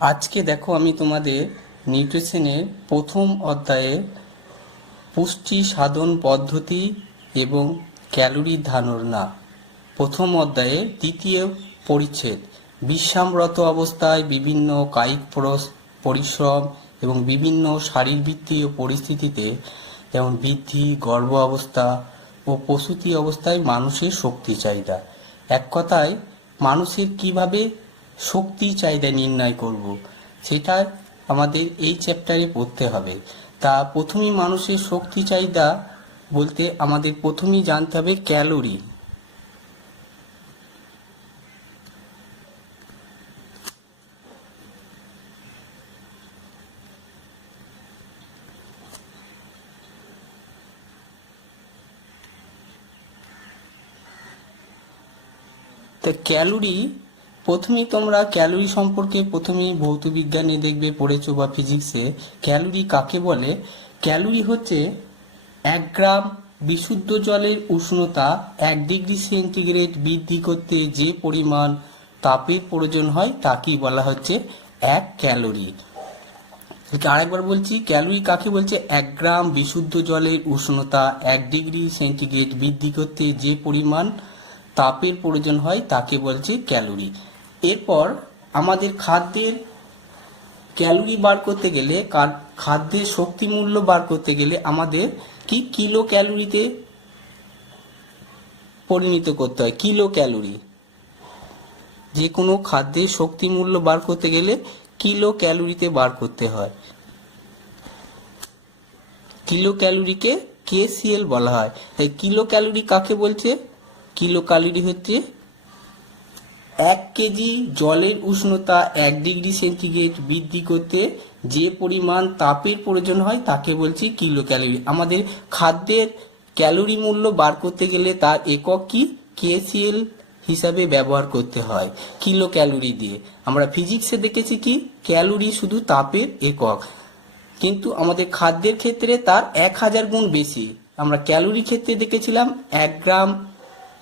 আজকে দেখো আমি তোমাদের নিউট্রিশনের প্রথম অধ্যায়ে পুষ্টি সাধন পদ্ধতি এবং ক্যালোরি ধারণা প্রথম অধ্যায়ে দ্বিতীয় পরিচ্ছেদ বিশ্রামরত অবস্থায় বিভিন্ন কায়িক পরিশ্রম এবং বিভিন্ন শারীরবৃত্তীয় পরিস্থিতিতে যেমন বৃদ্ধি গর্ভ অবস্থা ও প্রসূতি অবস্থায় মানুষের শক্তি চাহিদা। এক কথায় মানুষের কিভাবে শক্তি চাহিদা নির্ণয় করব সেটা আমাদের এই চ্যাপ্টারে পড়তে হবে। তা প্রথমেই মানুষের শক্তি চাহিদা বলতে আমাদের প্রথমেই জানতে হবে ক্যালোরি। তা ক্যালোরি প্রথমেই তোমরা ক্যালোরি সম্পর্কে প্রথমেই ভৌত বিজ্ঞানে দেখবে পড়েছো বা ফিজিক্সে। ক্যালোরি কাকে বলে? ক্যালোরি হচ্ছে 1 গ্রাম বিশুদ্ধ জলের উষ্ণতা 1 ডিগ্রি সেন্টিগ্রেড বৃদ্ধি করতে যে পরিমাণ তাপের প্রয়োজন হয় তাকেই বলা হচ্ছে 1 ক্যালোরি। আরেকবার বলছি, ক্যালোরি কাকে বলছে? 1 গ্রাম বিশুদ্ধ জলের উষ্ণতা 1 ডিগ্রি সেন্টিগ্রেড বৃদ্ধি করতে যে পরিমাণ তাপের প্রয়োজন হয় তাকে বলছে ক্যালোরি। এরপর আমাদের খাদ্যের ক্যালোরি বার করতে গেলে, খাদ্যের শক্তি মূল্য বার করতে গেলে আমাদের কি কিলো ক্যালোরিতে পরিণত করতে হয়। কিলো ক্যালোরি, যে কোনো খাদ্যের শক্তি মূল্য বার করতে গেলে কিলো ক্যালোরিতে বার করতে হয়। কিলো ক্যালোরিকে কেসিএল বলা হয়। তাই কিলো ক্যালোরি কাকে বলছে? কিলো ক্যালোরি হচ্ছে 1 কেজি জলের উষ্ণতা 1 ডিগ্রি সেন্টিগ্রেড বৃদ্ধি করতে যে পরিমাণ তাপের প্রয়োজন হয় তাকে বলছি কিলো ক্যালোরি। আমাদের খাদ্যের ক্যালোরি মূল্য বার করতে গেলে তার একক কি? কেসিএল হিসাবে ব্যবহার করতে হয় কিলো ক্যালোরি দিয়ে। আমরা ফিজিক্সে দেখেছি কি ক্যালোরি শুধু তাপের একক, কিন্তু আমাদের খাদ্যের ক্ষেত্রে তার 1000 গুণ বেশি। আমরা ক্যালোরি ক্ষেত্রে দেখেছিলাম 1 গ্রাম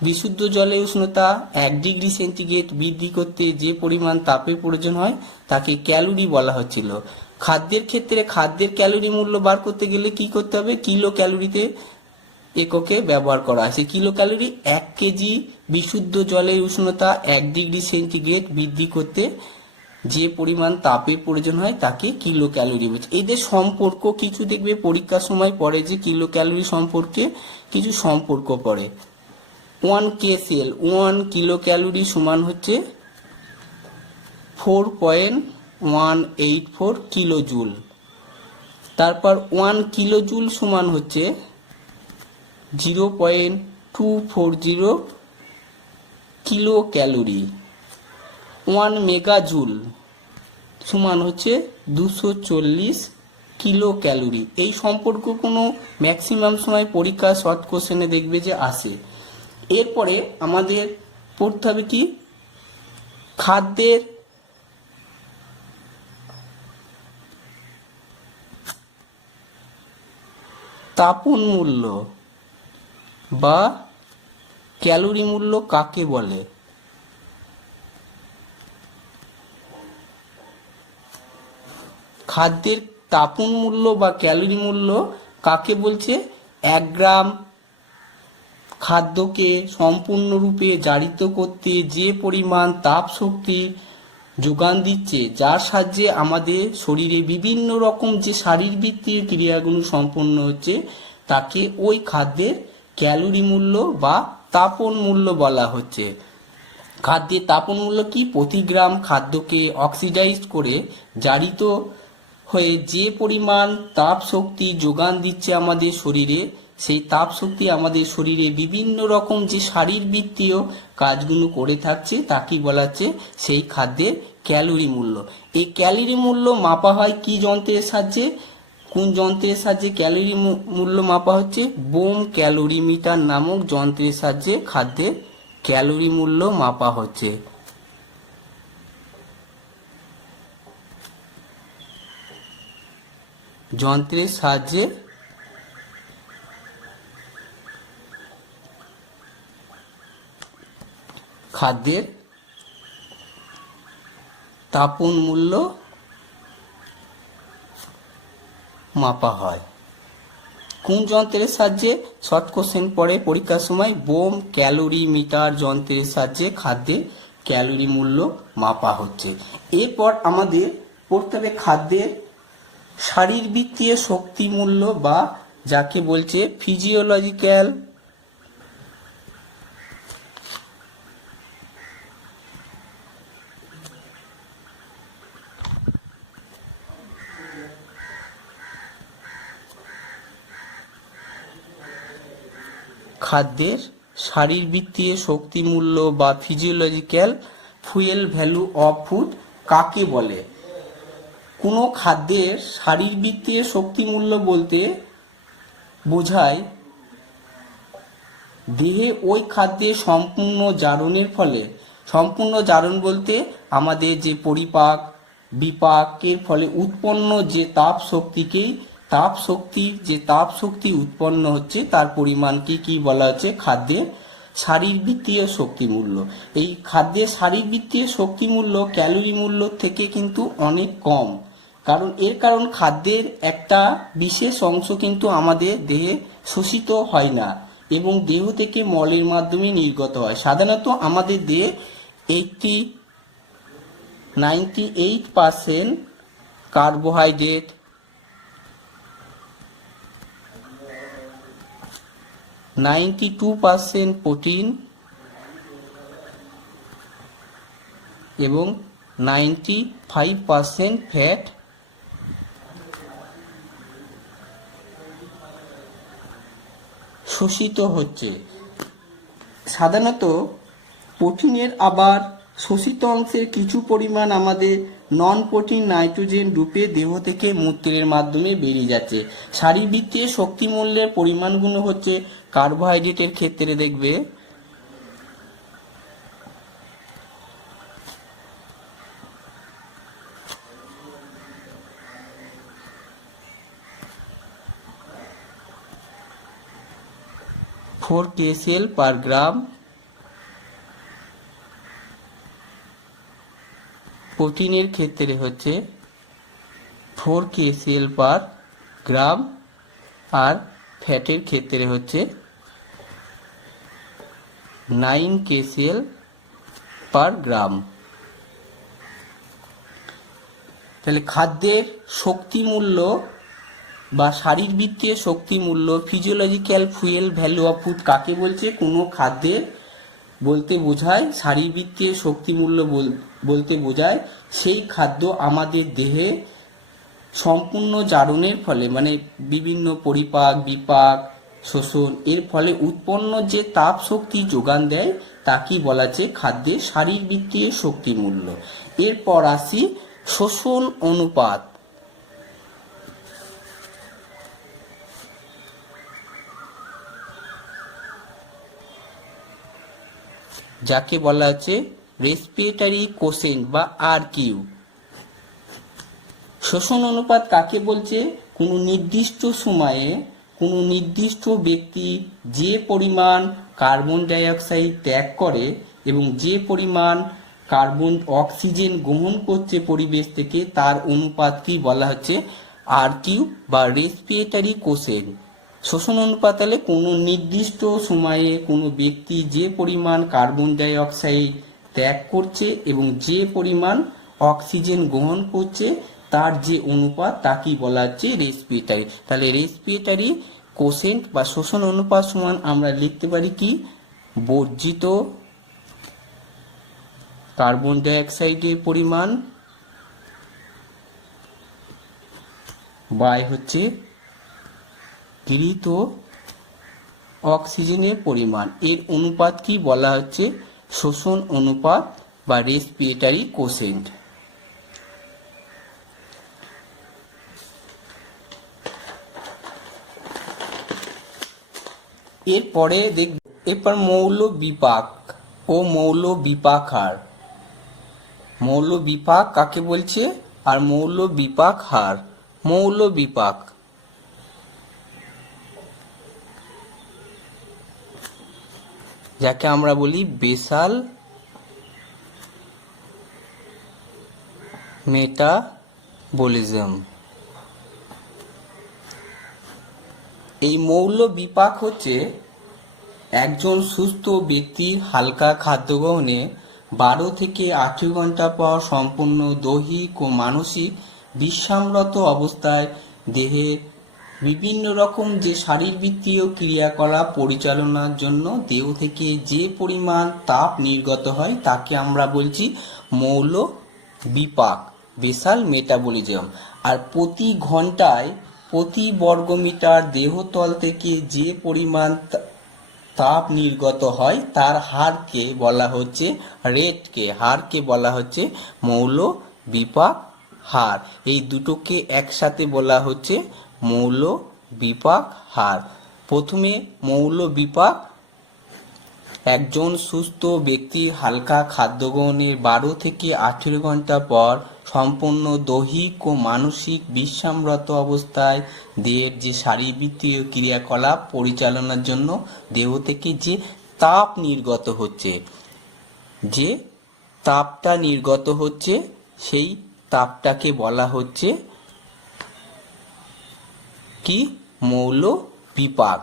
বিশুদ্ধ জলের উষ্ণতা 1 ডিগ্রি সেন্টিগ্রেড বৃদ্ধি করতে যে পরিমাণ তাপের প্রয়োজন হয় তাকে ক্যালোরি বলা হচ্ছিল। খাদ্যের ক্ষেত্রে খাদ্যের ক্যালোরি মূল্য বার করতে গেলে কি করতে হবে? কিলো ক্যালোরিতে এককে ব্যবহার করা আছে। কিলো ক্যালোরি 1 কেজি বিশুদ্ধ জলের উষ্ণতা 1 ডিগ্রি সেন্টিগ্রেড বৃদ্ধি করতে যে পরিমাণ তাপের প্রয়োজন হয় তাকে কিলো ক্যালোরি বলছে। এদের সম্পর্ক কিছু দেখবে পরীক্ষার সময় পড়ে, যে কিলো ক্যালোরি সম্পর্কে কিছু সম্পর্ক পড়ে। 1 কেসিএল 1 কিলো ক্যালোরি সমান হচ্ছে 4.184 কিলো জুল। তারপর 1 কিলো জুল সমান হচ্ছে 0.240 কিলো ক্যালোরি। 1 মেগা জুল সমান হচ্ছে 240 কিলো ক্যালোরি। এই সম্পর্ক কোনো ম্যাক্সিমাম সময় পরীক্ষা শর্ট কোশ্চেনে দেখবে যে আসে। এরপরে আমাদের পড়তে হবে কি খাদ্যের তাপন মূল্য বা ক্যালোরি মূল্য কাকে বলে? খাদ্যের তাপন মূল্য বা ক্যালোরি মূল্য কাকে বলছে? 1 গ্রাম খাদ্যকে সম্পূর্ণরূপে জারিত করতে যে পরিমাণ তাপ শক্তি যোগান দিচ্ছে, যার সাহায্যে আমাদের শরীরে বিভিন্ন রকম যে শারীরবৃত্তীয় ক্রিয়াগুলো সম্পন্ন হচ্ছে তাকে ওই খাদ্যের ক্যালোরি মূল্য বা তাপন মূল্য বলা হচ্ছে। খাদ্যের তাপন মূল্য কি? প্রতি গ্রাম খাদ্যকে অক্সিডাইজ করে জারিত হয়ে যে পরিমাণ তাপ শক্তি যোগান দিচ্ছে আমাদের শরীরে, সেই তাপ শক্তি আমাদের শরীরে বিভিন্ন রকম যে শারীরবৃত্তীয় কাজগুলো করে থাকছে তাকে বলা হচ্ছে সেই খাদ্যের ক্যালোরি মূল্য। এই ক্যালোরি মূল্য মাপা হয় কি যন্ত্রের সাহায্যে? কোন যন্ত্রের সাহায্যে ক্যালোরি মূল্য মাপা হচ্ছে? বোম ক্যালোরিমিটার নামক যন্ত্রের সাহায্যে খাদ্যের ক্যালোরি মূল্য মাপা হচ্ছে। যন্ত্রের সাহায্যে খাদ্যের তাপন মূল্য মাপা হয় কোন যন্ত্রের সাহায্যে? শর্ট কোশ্চেন পড়ে পরীক্ষার সময়। বোম ক্যালোরি মিটার যন্ত্রের সাহায্যে খাদ্যের ক্যালোরি মূল্য মাপা হচ্ছে। এরপর আমাদের পড়তে হবে খাদ্যের শারীরবৃত্তীয় শক্তি মূল্য, বা যাকে বলছে ফিজিওলজিক্যাল খাদ্যের শারীরবৃত্তীয় শক্তি মূল্য বা physiological fuel value of food কাকে বলে? কোনো খাদ্যের শারীরবৃত্তীয় শক্তি মূল্য বলতে বোঝায় দেহে ওই খাদ্যের সম্পূর্ণ জারণের ফলে, সম্পূর্ণ জারণ বলতে আমাদের যে পরিপাক বিপাকের ফলে উৎপন্ন যে তাপ শক্তিকেই তাপ শক্তি উৎপন্ন হচ্ছে তার পরিমাণকে কি বলা হচ্ছে? খাদ্যের শারীরবৃত্তীয় শক্তি মূল্য। এই খাদ্যের শারীরবৃত্তীয় শক্তি মূল্য ক্যালোরি মূল্য থেকে কিন্তু অনেক কম, কারণ খাদ্যের একটা বিশেষ অংশ কিন্তু আমাদের দেহে শোষিত হয় না এবং দেহ থেকে মলের মাধ্যমে নির্গত হয়। সাধারণত আমাদের দেহে 98% কার্বোহাইড্রেট, 92% প্রোটিন এবং 95% ফ্যাট শোষিত হচ্ছে। সাধারণত প্রোটিনের আবার শোষিত অংশের কিছু পরিমাণ আমাদের নন প্রোটিন নাইট্রোজেন রূপে দেহ থেকে মূত্রের মাধ্যমে বেরিয়ে যাচ্ছে। শারীরবৃত্তীয় শক্তি মূল্যের পরিমাণগুলো হচ্ছে কার্বোহাইড্রেটের ক্ষেত্রে দেখবে 4 kcal per গ্রাম, প্রোটিনের ক্ষেত্রে হচ্ছে 4 kcal per গ্রাম, আর ফ্যাটের ক্ষেত্রে হচ্ছে 9 kcal per গ্রাম। তাহলে খাদ্যের শক্তি মূল্য বা শারীরবৃত্তীয় শক্তি মূল্য physiological fuel value of food কাকে বলছে? কোনো খাদ্যের বলতে বোঝায় শারীরবৃত্তীয় শক্তি মূল্য বলতে বোঝায় সেই খাদ্য আমাদের দেহে সম্পূর্ণ জারণের ফলে, মানে বিভিন্ন পরিপাক বিপাক শোষণ এর ফলে উৎপন্ন যে তাপ শক্তি যোগান দেয় তাকেই বলা হচ্ছে খাদ্যের শারীরবৃত্তীয় শক্তি মূল্য। এরপর আসি শোষণ অনুপাত। যাকে বলা হচ্ছে রেসপিরেটরি কোশেন্ট বা RQ। শোষণ অনুপাত কাকে বলছে? কোনো নির্দিষ্ট সময়ে কোনো নির্দিষ্ট ব্যক্তি যে পরিমাণ কার্বন ডাইঅক্সাইড ত্যাগ করে এবং যে পরিমাণ অক্সিজেন গ্রহণ করছে পরিবেশ থেকে তার অনুপাতকে বলা হচ্ছে RQ বা রেসপিরেটরি কোশেন্ট। শোষণ অনুপাত হলে কোনো নির্দিষ্ট সময়ে কোনো ব্যক্তি যে পরিমাণ কার্বন ডাইঅক্সাইড ত্যাগ করছে এবং যে পরিমাণ অক্সিজেন গ্রহণ করছে তার যে অনুপাত তাকেই বলা হচ্ছে রেসপিরেটরি। তাহলে রেসপিরেটরি কোশেন্ট বা শোষণ অনুপাত সমান আমরা লিখতে পারি কি? বর্জিত কার্বন ডাইঅক্সাইডের পরিমাণ বাই হচ্ছে গৃহীত অক্সিজেনের পরিমাণ, এর অনুপাত কি বলা হচ্ছে শোষণ অনুপাত বা রেসপিরেটরি কোশেন্ট। এরপর মৌল বিপাক ও মৌল বিপাক হার। মৌল বিপাক কাকে বলছে আর মৌল বিপাক হার? মৌল বিপাক যাকে আমরা বলি বেসাল মেটাবলিজম। এই মৌল বিপাক হচ্ছে একজন সুস্থ ব্যক্তির হালকা খাদ্য গ্রহণে 12 থেকে 18 ঘন্টা পর সম্পূর্ণ দৈহিক ও মানসিক বিশ্রামরত অবস্থায় দেহে বিভিন্ন রকম যে শারীরবৃত্তীয় ক্রিয়াকলাপ পরিচালনার জন্য দেহ থেকে যে পরিমাণ তাপ নির্গত হয় তাকে আমরা বলছি মৌল বিপাক, বেসাল মেটাবলিজম। আর প্রতি ঘন্টায় প্রতি বর্গমিটার দেহতল থেকে যে পরিমাণ তাপ নির্গত হয় তার হারকে বলা হচ্ছে হারকে বলা হচ্ছে মৌল বিপাক হার। এই দুটোকে একসাথে বলা হচ্ছে মৌল বিপাক হার। প্রথমে মৌল বিপাক একজন সুস্থ ব্যক্তির হালকা খাদ্য গ্রহণের 12 থেকে 18 ঘন্টা পর সম্পূর্ণ দৈহিক ও মানসিক বিশ্রামরত অবস্থায় দেহের যে শারীরবৃত্তীয় ক্রিয়াকলাপ পরিচালনার জন্য দেহ থেকে যে তাপ নির্গত হচ্ছে, যে তাপটা নির্গত হচ্ছে সেই তাপটাকে বলা হচ্ছে কি মৌল বিপাক।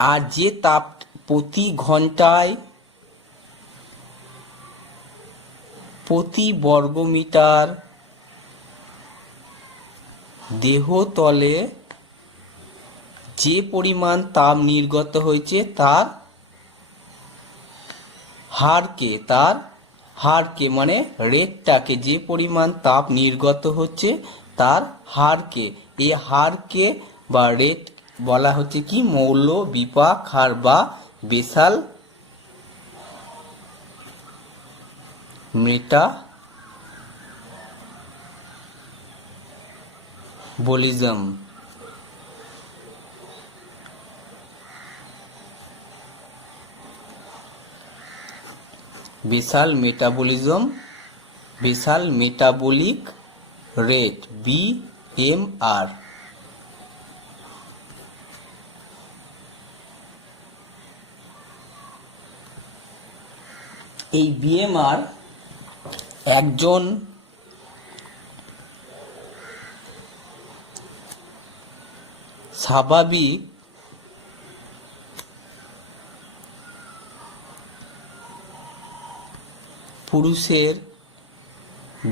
আর যে তাপ প্রতি ঘন্টায় প্রতি বর্গমিটার দেহতলে যে পরিমাণ তাপ নির্গত হয়েছে তার হারকে মানে রেটটাকে, যে পরিমাণ তাপ নির্গত হচ্ছে তার হারকে, এই হারকে বা রেট বলা হচ্ছে কি মৌল বিপাক হার বা basal metabolism. Basal metabolic rate BMR। এই BMR একজন স্বাভাবিক পুরুষের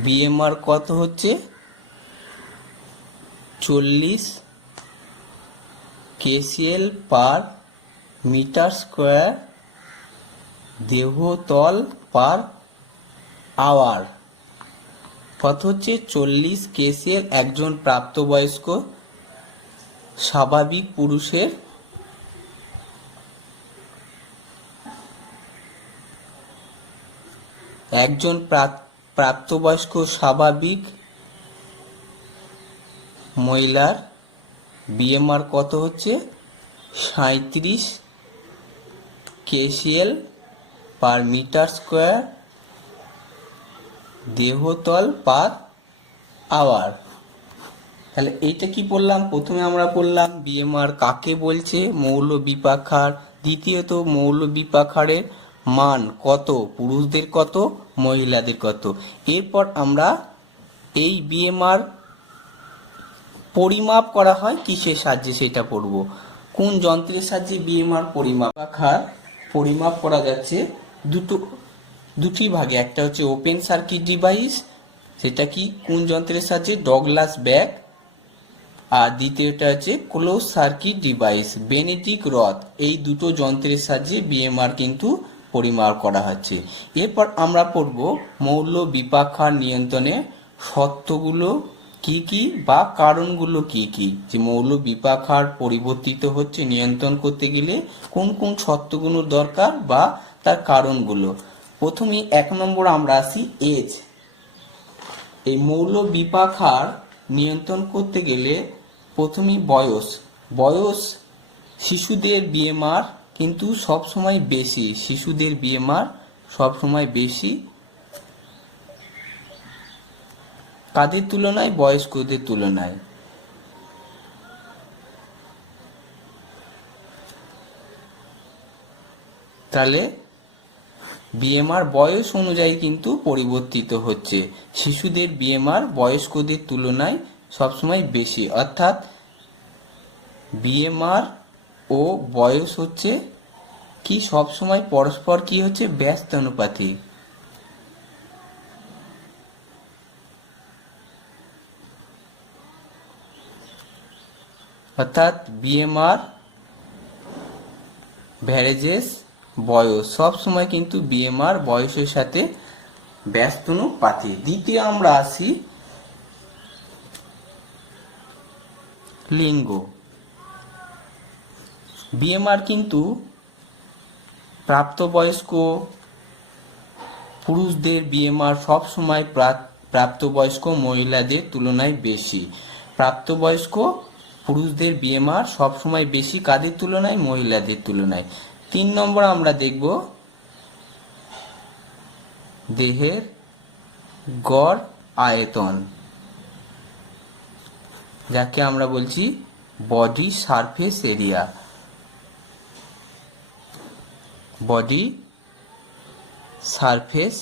BMR কত হচ্ছে 40 kcal পার মিটার স্কোয়ার দেহতল পার আওয়ার। কত হচ্ছে 40 kcal একজন প্রাপ্তবয়স্ক স্বাভাবিক পুরুষের একজন প্রাপ্তবয়স্ক স্বাভাবিক মহিলার BMR কত হচ্ছে 37 kcal পার মিটার স্কোয়ার দেহতল পার আওয়ার। তাহলে এইটা কি পড়লাম? প্রথমে আমরা পড়লাম BMR কাকে বলছে, মৌল বিপাক হার। দ্বিতীয়ত মৌল বিপাক হারের মান কত, পুরুষদের কত, মহিলাদের কত। এরপর আমরা এই BMR পরিমাপ করা হয় কিসের সাহায্যে সেটা পড়ব। কোন যন্ত্রের সাহায্যে BMR পরিমাপ করা যাচ্ছে দুটি ভাগে। একটা হচ্ছে ওপেন সার্কিট ডিভাইস, সেটা কি কোন যন্ত্রের সাহায্যে, ডগলাস ব্যাগ। আর দ্বিতীয়টা হচ্ছে ক্লোজ সার্কিট ডিভাইস, বেনেডিক্ট রথ। এই দুটো যন্ত্রের সাহায্যে BMR কিন্তু পরিমাপ করা হচ্ছে। এরপর আমরা পড়ব মৌল বিপাক হার নিয়ন্ত্রণের শর্তগুলো কি কি বা কারণগুলো কি কি, যে মৌল বিপাক হার পরিবর্তিত হচ্ছে নিয়ন্ত্রণ করতে গেলে কোন কোন শর্তগুলো দরকার বা তার কারণগুলো। প্রথমে 1 নম্বর আমরা আসি এজ। এই মৌল বিপাক হার নিয়ন্ত্রণ করতে গেলে প্রথমেই বয়স। শিশুদের BMR কিন্তু সবসময় বেশি, শিশুদের BMR সবসময় বেশি কাদের তুলনায়, বয়স্কদের তুলনায়। তাহলে BMR বয়স অনুযায়ী কিন্তু পরিবর্তিত হচ্ছে। শিশুদের BMR বয়স্কদের তুলনায় সবসময় বেশি, অর্থাৎ BMR ও বয়স হচ্ছে কি সব সময় পরস্পর কি হচ্ছে ব্যস্তানুপাতিক। অর্থাৎ বিএমআর ভ্যারেজেস বয়স, সব সময় কিন্তু বিএমআর বয়সের সাথে ব্যস্তানুপাতিক। দ্বিতীয় আমরা আসি লিঙ্গ। বিএমআর কিন্তু প্রাপ্তবয়স্ক পুরুষদের বিএমআর সবসময় প্রাপ্তবয়স্ক মহিলাদের তুলনায় বেশি। প্রাপ্তবয়স্ক পুরুষদের বিএমআর সবসময় বেশি কাদের তুলনায়? মহিলাদের তুলনায়। 3 নম্বর আমরা দেখব দেহের গড় আয়তন, যাকে আমরা বলছি body surface area. Body surface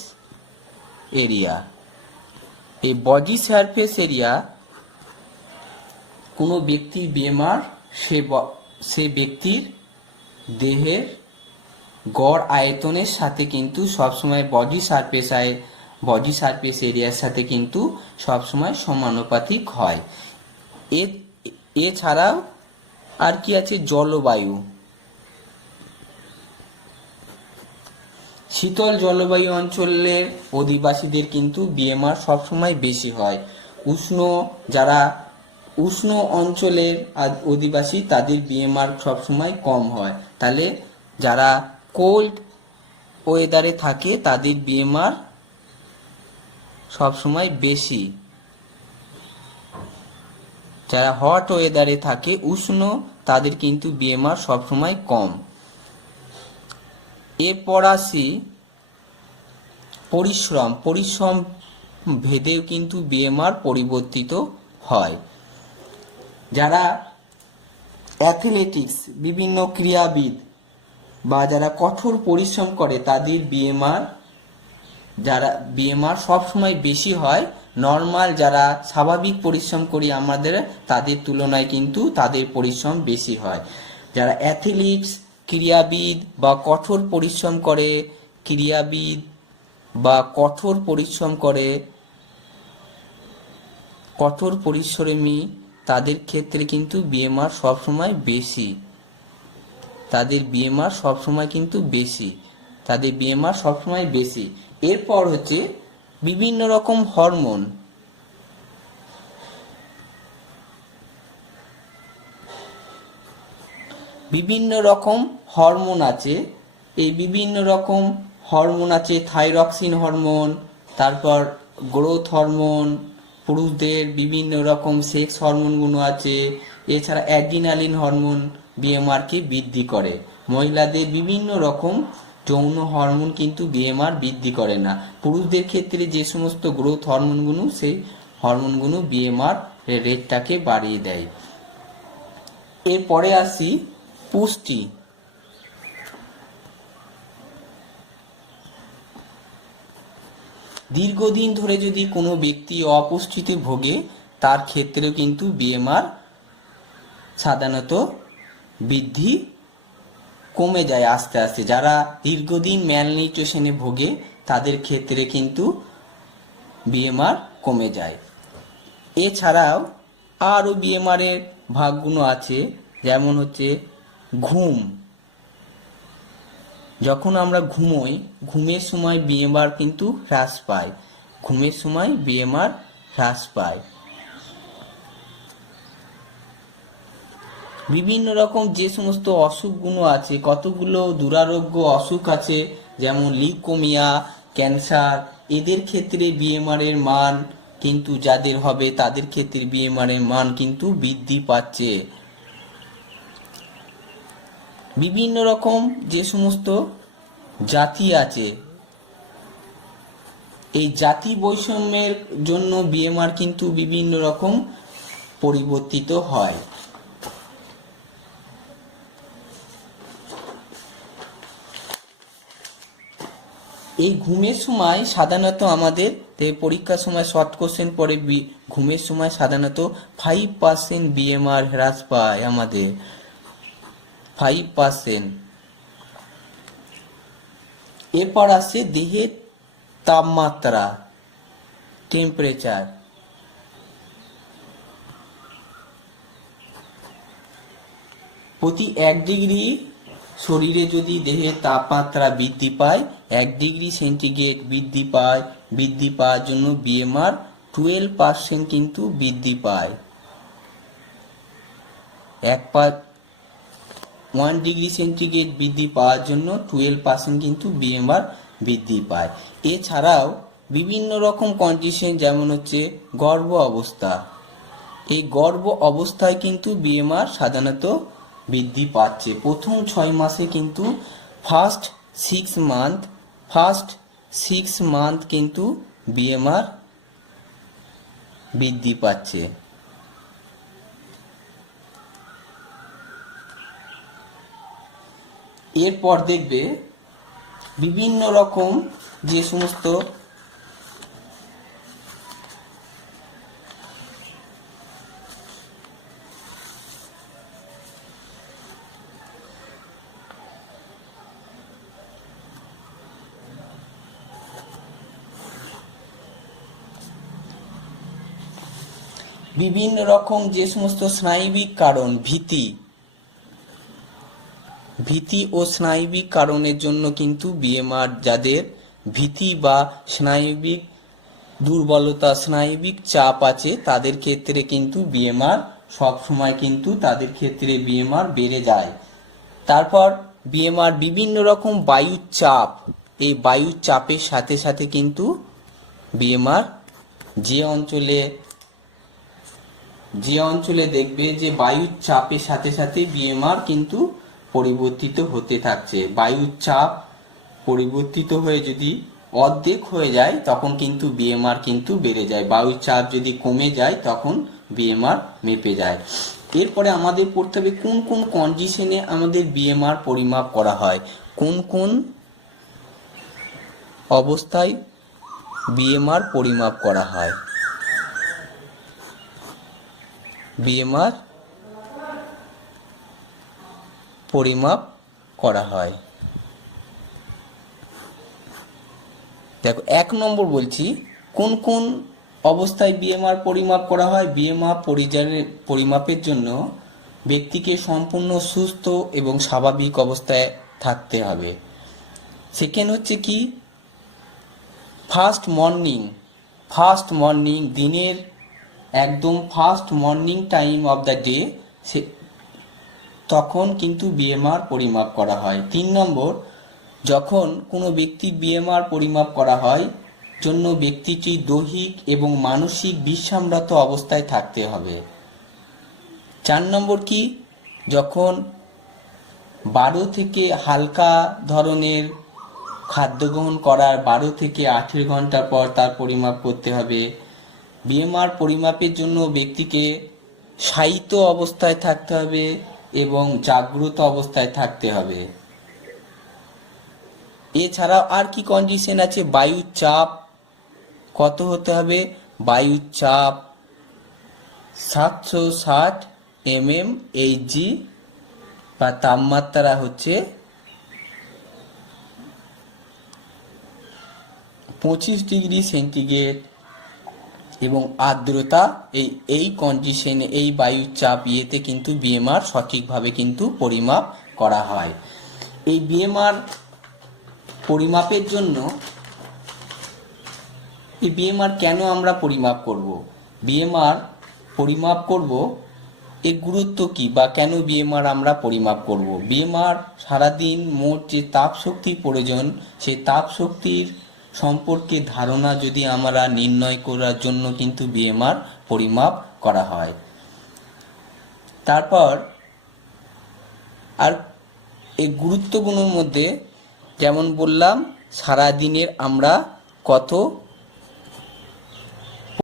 area, এই বডি সারফেস এরিয়া কোনো ব্যক্তির বিএমআর সে ব্যক্তির দেহের গড় আয়তনের সাথে কিন্তু সবসময় বডি সারফেস এরিয়ার সাথে কিন্তু সবসময় সমানুপাতিক হয়। এছাড়াও আর কি আছে? জলবায়ু। শীতল জলবায়ু অঞ্চলের অধিবাসীদের কিন্তু বিএমআর সবসময় বেশি হয়। যারা উষ্ণ অঞ্চলের অধিবাসী তাদের বিএমআর সবসময় কম হয়। তাহলে যারা কোল্ড ওয়েদারে থাকে তাদের বিএমআর সবসময় বেশি, যারা হট ওয়েদারে থাকে উষ্ণ তাদের কিন্তু বিএমআর সবসময় কম। এরপর আসি পরিশ্রম ভেদেও কিন্তু বিএমআর পরিবর্তিত হয়। যারা অ্যাথলেটিক্স বিভিন্ন ক্রীড়াবিদ বা যারা কঠোর পরিশ্রম করে তাদের বিএমআর সবসময় বেশি হয়। নর্মাল যারা স্বাভাবিক পরিশ্রম করি আমাদের তাদের তুলনায় কিন্তু তাদের পরিশ্রম বেশি হয়। যারা অ্যাথলেটিক্স ক্রীড়াবিদ বা কঠোর পরিশ্রমী তাদের ক্ষেত্রে কিন্তু বিএমআর সবসময় বেশি। এরপর হচ্ছে বিভিন্ন রকম হরমোন। আছে, এই বিভিন্ন রকম হরমোন আছে থাইরক্সিন হরমোন, তারপর গ্রোথ হরমোন, পুরুষদের বিভিন্ন রকম সেক্স হরমোনগুলো আছে। এছাড়া অ্যাড্রিনালিন হরমোন বিএমআর কে বৃদ্ধি করে। মহিলাদের বিভিন্ন রকম যৌন হরমোন কিন্তু বিএমআর বৃদ্ধি করে না। পুরুষদের ক্ষেত্রে যে সমস্ত গ্রোথ হরমোনগুলো, সেই হরমোনগুলো বিএমআর রেটটাকে বাড়িয়ে দেয়। এরপরে আসি পুষ্টি। দীর্ঘদিন ধরে যদি কোনো ব্যক্তি অপুষ্টিতে ভোগে তার ক্ষেত্রেও কিন্তু বিএমআর সাধারণত বৃদ্ধি কমে যায় আস্তে আস্তে। যারা দীর্ঘদিন ম্যালনিউট্রিশনে ভোগে তাদের ক্ষেত্রে কিন্তু বিএমআর কমে যায়। এছাড়াও আরও বিএমআর এর ভাগগুলো আছে, যেমন হচ্ছে ঘুম। যখন আমরা ঘুমোই, ঘুমের সময় বিএমআর কিন্তু হ্রাস পায়। বিভিন্ন রকম যে সমস্ত অসুখগুলো আছে, কতগুলো দুরারোগ্য অসুখ আছে, যেমন লিউকোমিয়া, ক্যান্সার, এদের ক্ষেত্রে বিএমআর এর মান কিন্তু যাদের হবে তাদের ক্ষেত্রে বিএমআর এর মান কিন্তু বৃদ্ধি পাচ্ছে। বিভিন্ন রকম যে সমস্ত জাতি আছে, এই জাতি বৈষম্যের জন্য বিএমআর কিন্তু বিভিন্ন রকম পরিবর্তিত হয়। এই ঘুমের সময় সাধারণত আমাদের পরীক্ষার সময় শর্ট কোশ্চেন পড়ে, ঘুমের সময় সাধারণত 5% বিএমআর হ্রাস পায় আমাদের। 5%। এরপর আসছে দেহের তাপমাত্রা, টেম্পারেচার। প্রতি 1 ডিগ্রি শরীরে যদি দেহের তাপমাত্রা বৃদ্ধি পায়, 1 ডিগ্রি সেন্টিগ্রেড বৃদ্ধি পাওয়ার জন্য বিএমআর 12% কিন্তু বৃদ্ধি পায়। 1 ডিগ্রি সেন্টিগ্রেড বৃদ্ধি পাওয়ার জন্য 12% কিন্তু বিএমআর বৃদ্ধি পায়। এছাড়াও বিভিন্ন রকম কন্ডিশন, যেমন হচ্ছে গর্ভ অবস্থা। এই গর্ভ অবস্থায় কিন্তু বিএমআর সাধারণত বৃদ্ধি পাচ্ছে। প্রথম 6 মাসে কিন্তু ফার্স্ট 6 মান্থ কিন্তু বিএমআর বৃদ্ধি পাচ্ছে। এরপর দেখবে বিভিন্ন রকম যে সমস্ত স্নায়বিক কারণ, ভীতি ও স্নায়বিক কারণের জন্য কিন্তু বিএমআর, যাদের ভীতি বা স্নায়বিক দুর্বলতা, স্নায়বিক চাপ আছে, তাদের ক্ষেত্রে কিন্তু বিএমআর সবসময় কিন্তু তাদের ক্ষেত্রে বিএমআর বেড়ে যায়। তারপর বিএমআর বিভিন্ন রকম বায়ুর চাপ, এই বায়ুর চাপের সাথে সাথে কিন্তু বিএমআর যে অঞ্চলে দেখবে যে বায়ুর চাপের সাথে সাথে বিএমআর কিন্তু পরিবর্তিত হতে থাকছে। বায়ুর চাপ পরিবর্তিত হয়ে যদি অর্ধেক হয়ে যায় তখন কিন্তু বিএমআর কিন্তু বেড়ে যায়। বায়ুর চাপ যদি কমে যায় তখন বিএমআর মেপে যায়। এরপরে আমাদের পড়তে হবে কোন কোন কন্ডিশনে আমাদের বিএমআর পরিমাপ করা হয়, কোন কোন অবস্থায় বিএমআর পরিমাপ করা হয়। বিএমআর পরিমাপ করা হয়, দেখো 1 নম্বর বলছি কোন কোন অবস্থায় বিএমআর পরিমাপ করা হয়। বিএমআর পরিমাপের জন্য ব্যক্তিকে সম্পূর্ণ সুস্থ এবং স্বাভাবিক অবস্থায় থাকতে হবে। সেকেন্ড হচ্ছে কি, ফার্স্ট মর্নিং, দিনের একদম first morning time of the day, তখন কিন্তু বিএমআর পরিমাপ করা হয়। 3 নম্বর, যখন কোনো ব্যক্তি বিএমআর পরিমাপ করা হয় জন্য ব্যক্তিটি দৈহিক এবং মানসিক বিশ্রামরত অবস্থায় থাকতে হবে। 4 নম্বর কি, যখন 12 থেকে হালকা ধরনের খাদ্য গ্রহণ করার 12 থেকে 18 ঘন্টা পর তার পরিমাপ করতে হবে। বিএমআর পরিমাপের জন্য ব্যক্তিকে শায়িত অবস্থায় থাকতে হবে এবং জাগ্রত অবস্থায় থাকতে হবে। এছাড়াও আর কি কন্ডিশন আছে, বায়ুর চাপ কত হতে হবে, বায়ুর চাপ 760 mmHg বা তাপমাত্রা হচ্ছে 25 ডিগ্রি সেন্টিগ্রেড এবং আর্দ্রতা, এই কন্ডিশনে এই বায়ুর চাপ ইয়েতে কিন্তু বিএমআর সঠিকভাবে কিন্তু পরিমাপ করা হয়। এই বিএমআর পরিমাপের জন্য এই বিএমআর কেন আমরা পরিমাপ করব, বিএমআর পরিমাপ করব এর গুরুত্ব কি বা কেন বিএমআর আমরা পরিমাপ করব। বিএমআর সারাদিন মোট যে তাপ শক্তির প্রয়োজন, সেই তাপ শক্তির সম্পর্কে ধারণা যদি আমরা নির্ণয় করার জন্য কিন্তু বিএমআর পরিমাপ করা হয়। তারপর আর এই গুরুত্বগুলোর মধ্যে যেমন বললাম, সারাদিনের আমরা কত